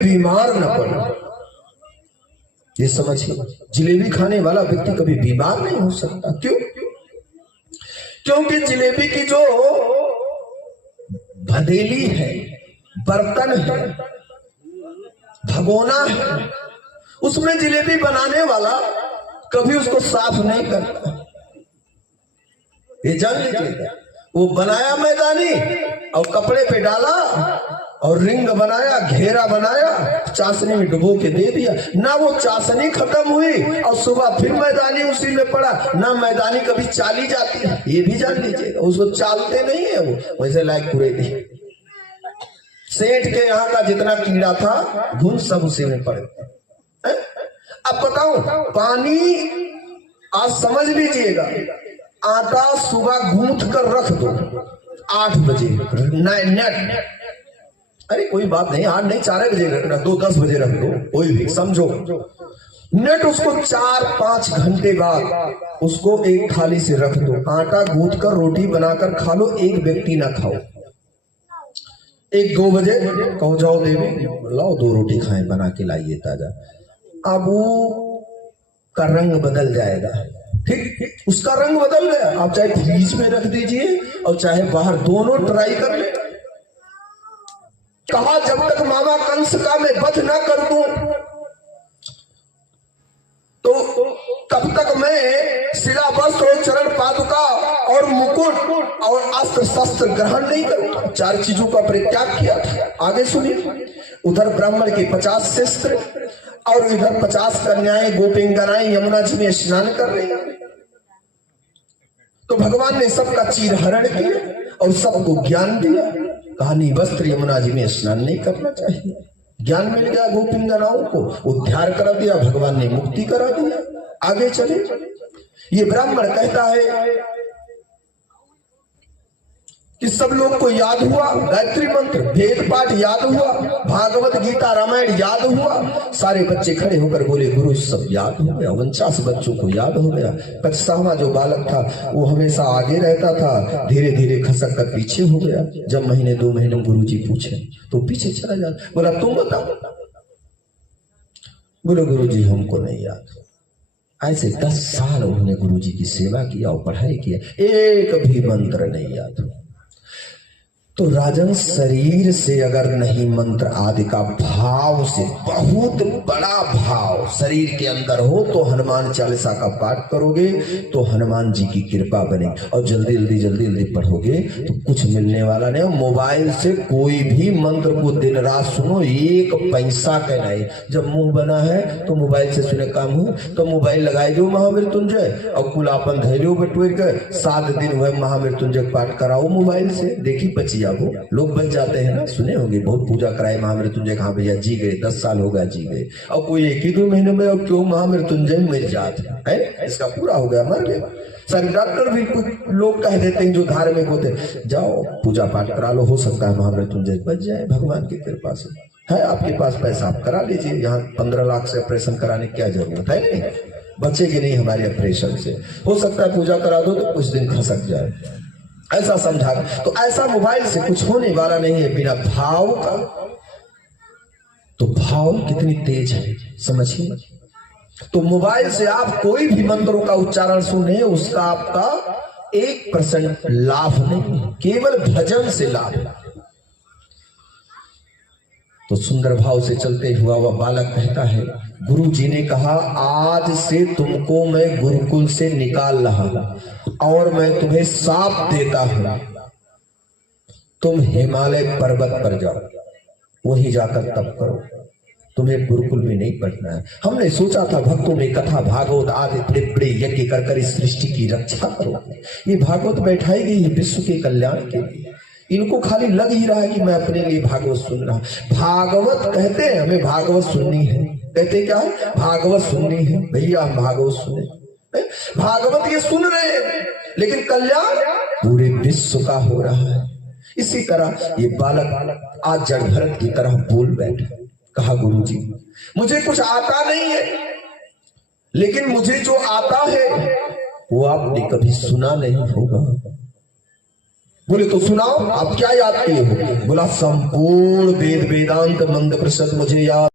बीमार न पड़े। ये समझिए, जलेबी खाने वाला व्यक्ति कभी बीमार नहीं हो सकता। क्यों? क्योंकि जलेबी की जो भदेली है, बर्तन है, भगोना है, उसमें जलेबी बनाने वाला कभी उसको साफ नहीं करता। ये जान लीजिएगा। वो बनाया मैदानी और कपड़े पे डाला और रिंग बनाया, घेरा बनाया, चाशनी में डुबो के दे दिया। ना वो चाशनी खत्म हुई और सुबह फिर मैदानी उसी में पड़ा, ना मैदानी कभी चाली जाती है। ये भी जान लीजिएगा, उसको चालते नहीं है वो, वैसे लायक पूरे दी। सेठ के यहाँ का जितना कीड़ा था घुन सब उसी में पड़े। अब बताओ, पानी आज समझ लीजिएगा, आटा सुबह गूंथ कर रख दो 8 बजे नेट, अरे कोई बात नहीं, 8 नहीं 4 बजे रख दो, 10 बजे रख दो, कोई भी समझो नेट। उसको 4-5 घंटे बाद उसको एक थाली से रख दो, आटा गूंथ कर रोटी बनाकर खा लो। एक व्यक्ति ना खाओ। 1-2 बजे कहो जाओ देवी लाओ 2 रोटी खाएं, बना के लाइए ताजा। अब वो का रंग बदल जाएगा। ठीक, उसका रंग बदल गया। आप चाहे फ्रीज में रख दीजिए और चाहे बाहर, दोनों ट्राई कर ले। कहा जब तक मामा कंस का मैं वध न कर दूं तो तब तक मैं शिला वस्त्र और चरण पादुका और मुकुट और अस्त्र शस्त्र ग्रहण नहीं करूंगा। 4 चीजों का परित्याग किया था। आगे सुनिए, उधर ब्राह्मण के 50 शस्त्र और इधर 50 कन्याएं गोपिंगनाएं यमुना जी में स्नान कर रही हैं। तो भगवान ने सबका चीरहरण किया और सबको ज्ञान दिया। कहानी वस्त्र यमुना जी में स्नान नहीं करना चाहिए। ज्ञान मिल गया गोपिंगनाओं को, उद्धार करा दिया, भगवान ने मुक्ति करा दिया। आगे चले, ये ब्राह्मण कहता है कि सब लोग को याद हुआ, गायत्री मंत्र वेद पाठ याद हुआ, भागवत गीता रामायण याद हुआ। सारे बच्चे खड़े होकर बोले गुरु सब याद हो गया। 49 बच्चों को याद हो गया। कच्चावा जो बालक था वो हमेशा आगे रहता था, धीरे धीरे खसक कर पीछे हो गया। जब महीने 2 महीने गुरुजी पूछे तो पीछे चला जाता। बोला तुम बताओ। बोलो गुरुजी हमको नहीं याद। ऐसे 10 साल उन्होंने गुरुजी की सेवा किया और पढ़ाई किया, एक भी मंत्र नहीं याद हो। तो राजन, शरीर से अगर नहीं मंत्र आदि का भाव से, बहुत बड़ा भाव शरीर के अंदर हो तो हनुमान चालीसा का पाठ करोगे तो हनुमान जी की कृपा बनेगी। और जल्दी जल्दी पढ़ोगे तो कुछ मिलने वाला नहीं। मोबाइल से कोई भी मंत्र को दिन रात सुनो, 1 पैसा का नहीं। जब मुंह बना है तो मोबाइल से सुने काम हो तो मोबाइल लगाए जो महामृत्युंजय और कुलापन धैर्य बटोर कर 7 दिन हुए महामृत्युंजय पाठ कराओ मोबाइल से। देखी बचिया वो लोग बच जाते हैं ना, सुने होंगे बहुत पूजा कराए महामृत्युंजय। कहाँ भैया जी गए, 10 साल हो गया जी गए। और कोई 1-2 महीने में अब क्यों महामृत्युंजय मर जाते हैं, इसका पूरा हो गया मर गया। सारे डॉक्टर भी कुछ लोग कह देते हैं जो धार्मिक होते, जाओ पूजा पाठ करा लो, हो सकता है महामृत्युंजय बच जाए भगवान की कृपा से। है आपके पास पैसा, आप करा लीजिए। यहाँ 15 लाख से ऑपरेशन कराने की क्या जरूरत है? नहीं बचेगी नहीं हमारे ऑपरेशन से। हो सकता है पूजा करा दो तो कुछ दिन खसक जाए, ऐसा समझा। तो ऐसा मोबाइल से कुछ होने वाला नहीं है बिना भाव का। तो भाव कितनी तेज है समझिए। तो मोबाइल से आप कोई भी मंत्रों का उच्चारण सुने, उसका आपका 1% लाभ नहीं, केवल भजन से लाभ। तो सुंदर भाव से चलते हुआ वह बालक कहता है, गुरु जी ने कहा आज से तुमको मैं गुरुकुल से निकाल रहा और मैं तुम्हें साप देता हूं, तुम हिमालय पर्वत पर जाओ, वहीं जाकर तप करो, तुम्हें गुरुकुल में नहीं पढ़ना है। हमने सोचा था भक्तों में कथा भागवत आदि बड़े बड़े यज्ञ कर इस सृष्टि की रक्षा करो। ये भागवत बैठाई गई है विश्व के कल्याण के लिए। इनको खाली लग ही रहा है कि मैं अपने लिए भागवत सुन रहा हूं। भागवत कहते हैं हमें भागवत सुननी है, कहते क्या है भागवत सुननी है। भैया हम भागवत सुने, भागवत ये सुन रहे हैं लेकिन कल्याण पूरे विश्व का हो रहा है। इसी तरह ये बालक आज जड़ भरत की तरह बोल बैठा। कहा गुरुजी मुझे कुछ आता नहीं है, लेकिन मुझे जो आता है वो आपने कभी सुना नहीं होगा। बोले तो सुनाओ, आप क्या याद किए हो? बोला संपूर्ण वेद वेदांत मंद प्रसद मुझे याद